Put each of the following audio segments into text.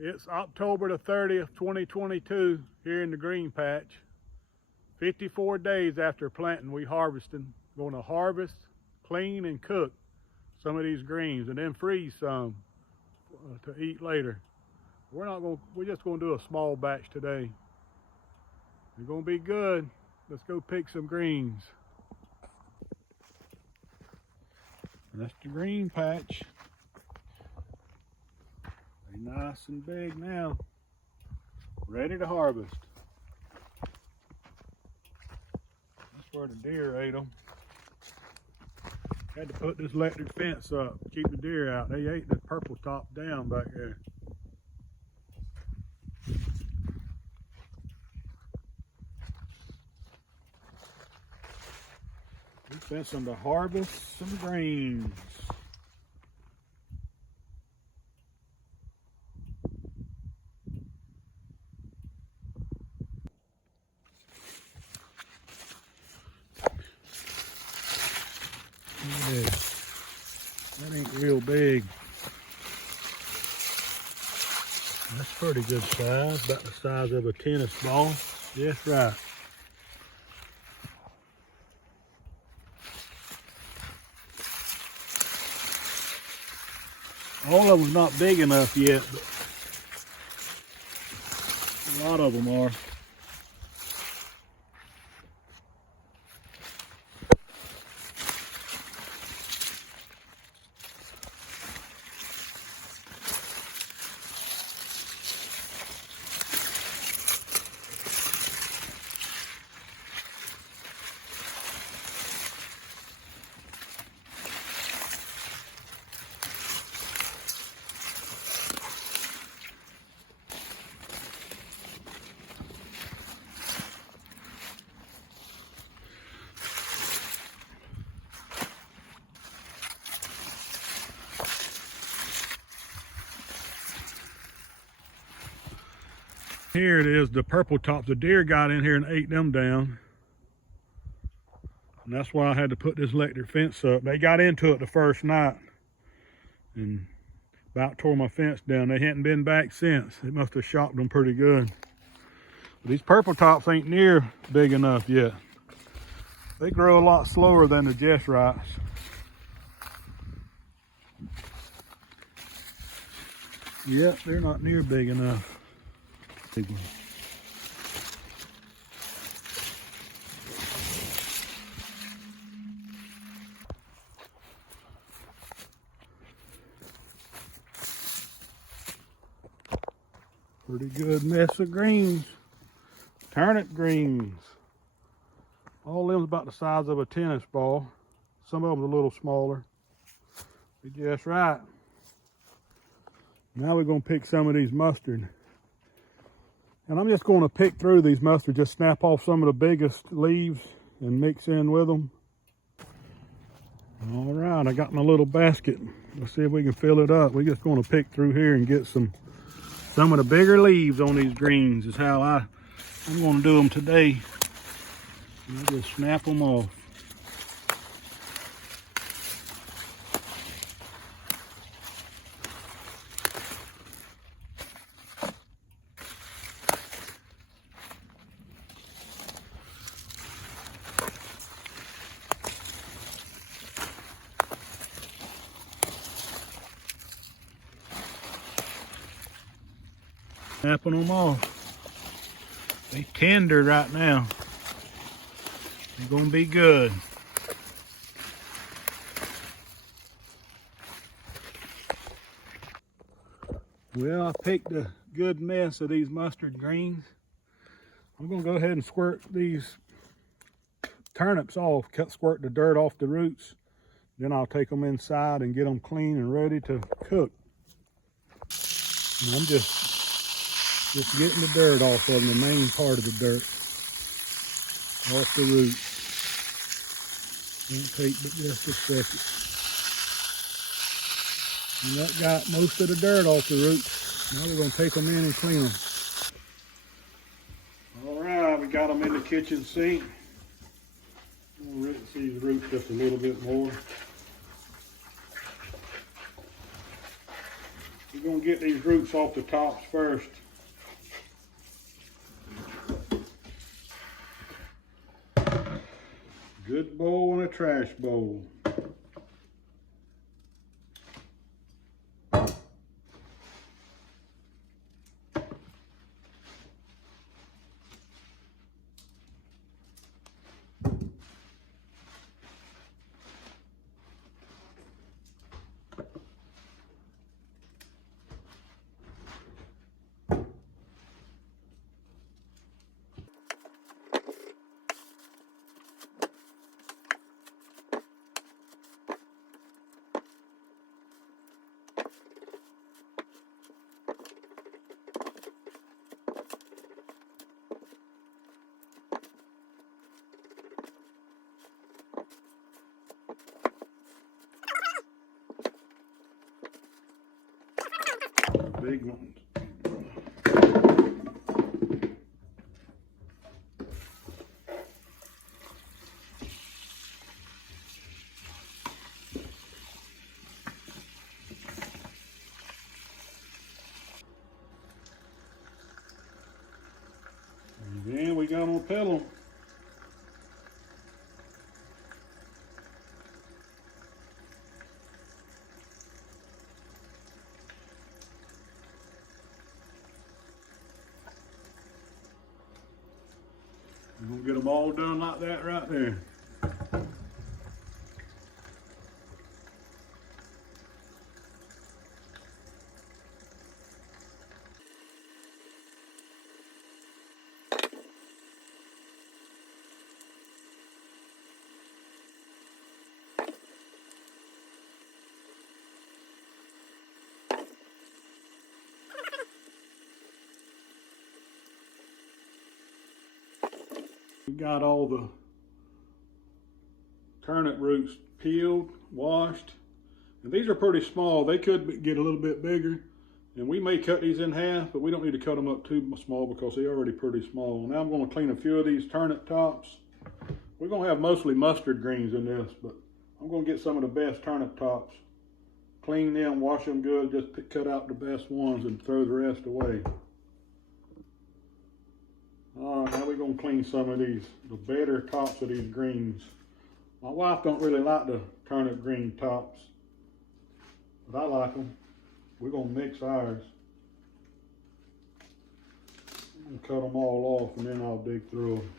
It's October the 30th, 2022 here in the green patch. 54 days after planting, we harvesting. Going to harvest, clean, and cook some of these greens and then freeze some to eat later. We're just gonna do a small batch today. They're gonna be good. Let's go pick some greens. That's the green patch. They're nice and big now. Ready to harvest. That's where the deer ate them. Had to put this electric fence up, keep the deer out. They ate the purple top down back there. We fence them to harvest some greens. Yeah, that ain't real big. That's pretty good size, about the size of a tennis ball. Just right. All of them's not big enough yet, but a lot of them are. Here it is, the purple tops. The deer got in here and ate them down. And that's why I had to put this electric fence up. They got into it the first night and about tore my fence down. They hadn't been back since. It must have shocked them pretty good. But these purple tops ain't near big enough yet. They grow a lot slower than the just rights. Yep, they're not near big enough. Big one. Pretty good mess of greens. Turnip greens. All of them's about the size of a tennis ball. Some of them's a little smaller. They're just right. Now we're gonna pick some of these mustard. And I'm just going to pick through these mustard, just snap off some of the biggest leaves and mix in with them. All right, I got my little basket. Let's see if we can fill it up. We're just going to pick through here and get some of the bigger leaves on these greens is how I'm going to do them today. I'll just snap them off. Snapping them off. They tender right now. They're gonna be good. Well, I picked a good mess of these mustard greens. I'm gonna go ahead and squirt these turnips off, squirt the dirt off the roots. Then I'll take them inside and get them clean and ready to cook. And I'm just getting the dirt off of them, the main part of the dirt, off the roots. Won't take but just a second. And that got most of the dirt off the roots. Now we're going to take them in and clean them. All right, we got them in the kitchen sink. We'll rinse these roots just a little bit more. We're going to get these roots off the tops first. Good bowl and a trash bowl. Big ones. And then we got to peel them. We're going to get them all done like that right there. We got all the turnip roots peeled, washed, and these are pretty small. They could get a little bit bigger, and we may cut these in half, but we don't need to cut them up too small because they're already pretty small. Now I'm going to clean a few of these turnip tops. We're going to have mostly mustard greens in this, but I'm going to get some of the best turnip tops, clean them, wash them good, just cut out the best ones and throw the rest away. All right, now we're going to clean some of these, the better tops of these greens. My wife don't really like the turnip green tops, but I like them. We're going to mix ours. I'm going to cut them all off and then I'll dig through them.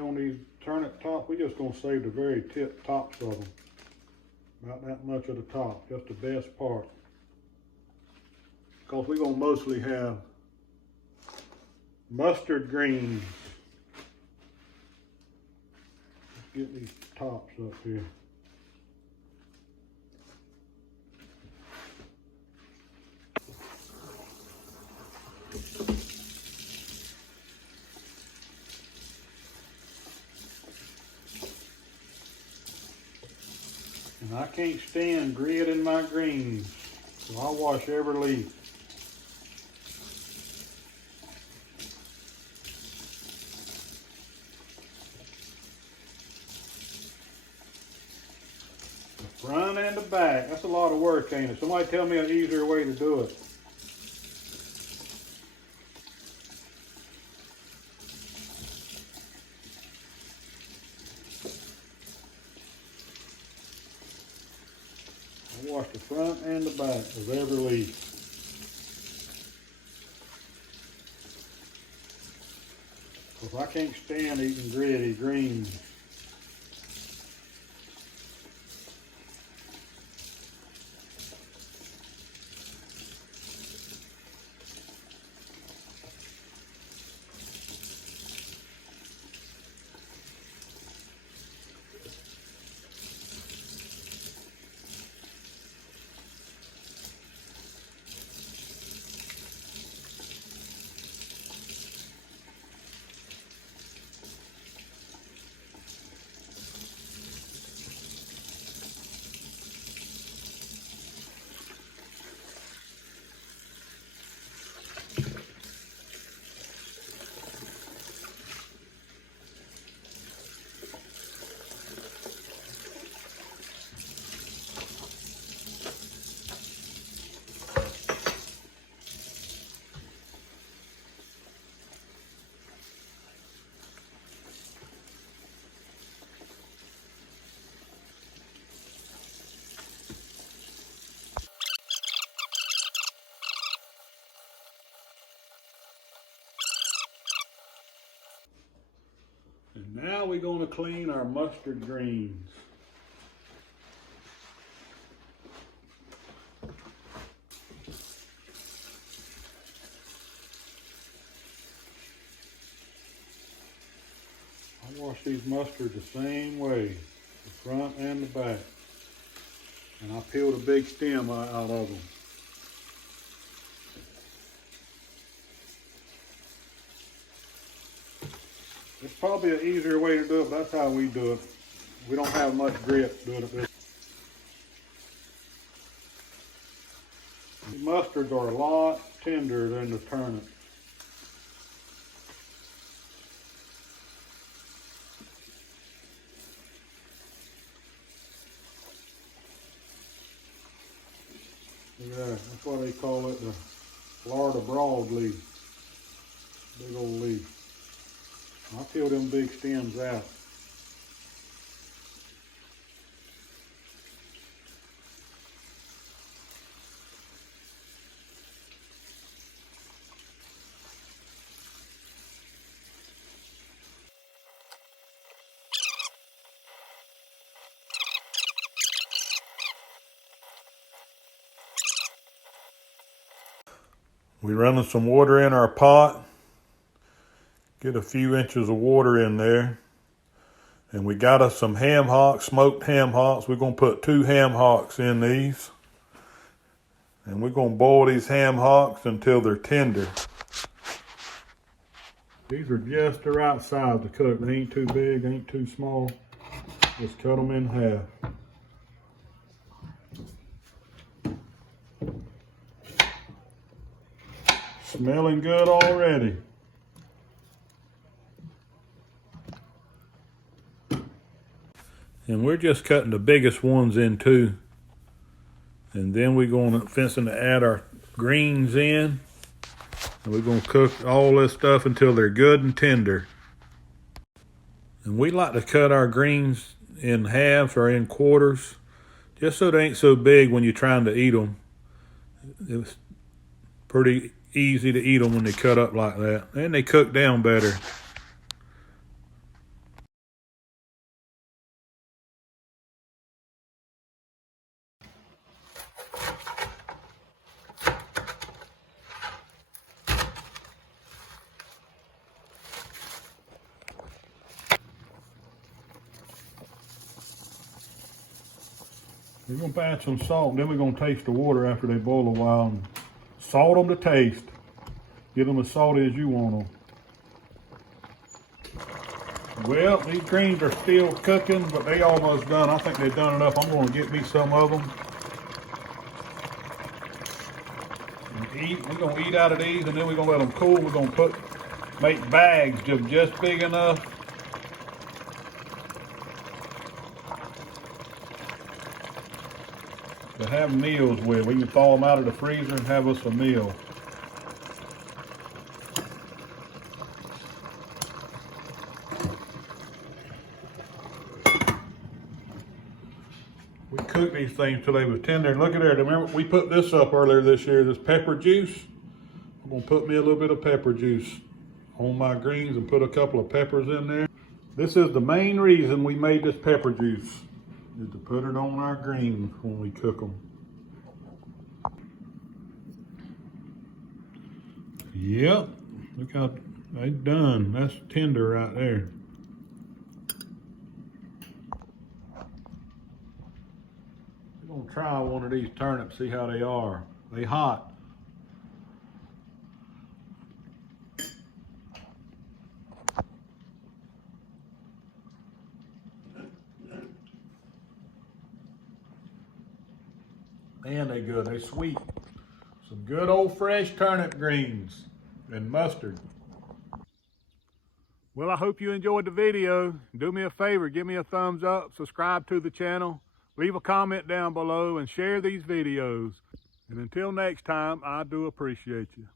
On these turnip tops, we're just going to save the very tip tops of them. About that much of the top, just the best part. Because we're going to mostly have mustard greens. Let's get these tops up here. And I can't stand grit in my greens, so I wash every leaf. The front and the back, that's a lot of work, ain't it? Somebody tell me an easier way to do it. I wash the front and the back of every leaf. Because I can't stand eating gritty greens. we going to clean our mustard greens. I wash these mustards the same way, the front and the back. And I peel the big stem out of them. It's probably an easier way to do it, but that's how we do it. We don't have much grip doing it this way. The mustards are a lot tender than the turnip. Yeah, that's why they call it the Florida broadleaf. Big old leaf. I peel them big stems out. We're running some water in our pot. Get a few inches of water in there. And we got us some ham hocks, smoked ham hocks. We're going to put 2 ham hocks in these. And we're going to boil these ham hocks until they're tender. These are just the right size to cook. They ain't too big, ain't too small. Just cut them in half. Smelling good already. And we're just cutting the biggest ones in too. And then we're going to add our greens in. And we're going to cook all this stuff until they're good and tender. And we like to cut our greens in halves or in quarters, just so they ain't so big when you're trying to eat them. It's pretty easy to eat them when they cut up like that. And they cook down better. We're going to add some salt, then we're going to taste the water after they boil a while. And salt them to taste. Get them as salty as you want them. Well, these greens are still cooking, but they almost done. I think they've done enough. I'm going to get me some of them. And we're going to eat out of these, and then we're going to let them cool. We're going to make bags just big enough. To have meals with. We can thaw them out of the freezer and have us a meal. We cooked these things till they was tender. Look at there. Remember, we put this up earlier this year, this pepper juice. I'm going to put me a little bit of pepper juice on my greens and put a couple of peppers in there. This is the main reason we made this pepper juice. Is to put it on our greens when we cook them. Yep, look how they done. That's tender right there. We're gonna try one of these turnips, see how they are. They hot. And they good, they sweet. Some good old fresh turnip greens and mustard. Well, I hope you enjoyed the video. Do me a favor, give me a thumbs up, subscribe to the channel, leave a comment down below, and share these videos. And until next time, I do appreciate you.